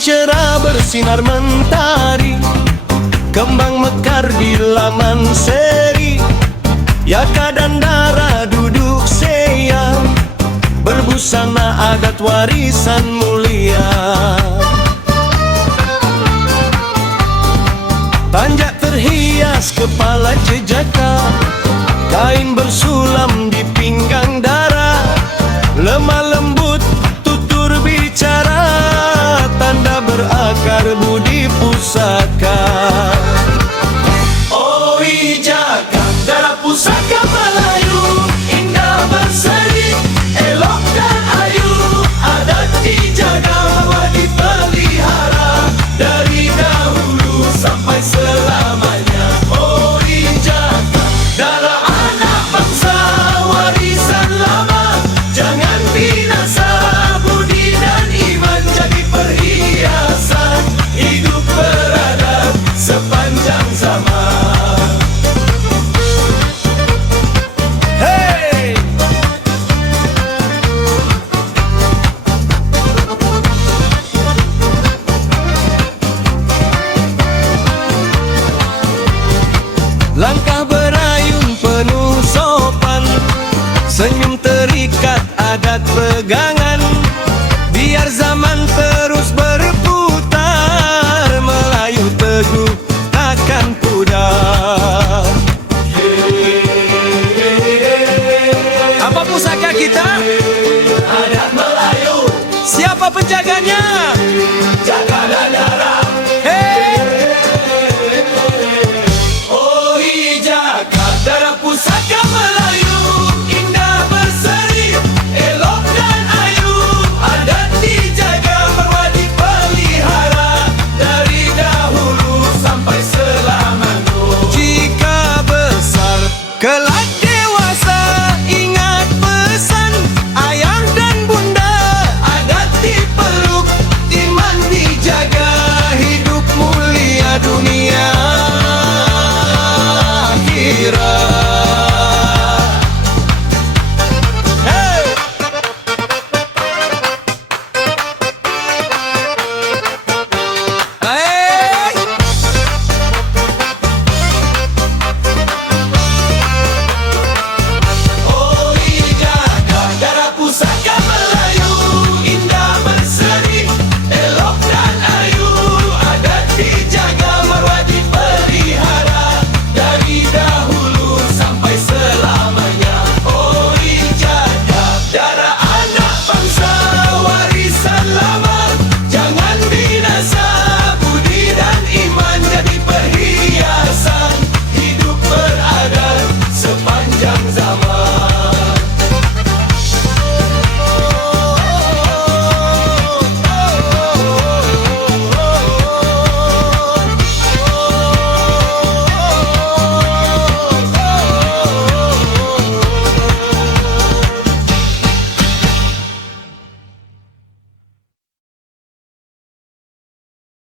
cerah bersinar mentari, kembang mekar di laman seri. Yaka dan Dara duduk seya, berbusana adat warisan mulia. Tanjak terhias kepala jejaka, kain bersulam di pinggang Dara. Lemah lembut tutur bicara, tanda berakar budi pusaka. Oi Jaka, Dara pusaka Melayu, indah berseri, elok dan ayu. Adat dijaga bahwa dipelihara, dari dahulu sampai selamanya. Oi Jaka, Dara anak bangsa, warisan lama, jangan binasa. Budi dan iman jadi perhiasan, hidup beradab sepanjang zaman. Hey! Langkah berayun penuh sopan, senyum terikat adat pegangan. Biar zaman terus berputar, Melayu teguh takkan pudar. Apa pusaka kita? Adat Melayu. Siapa penjaganya?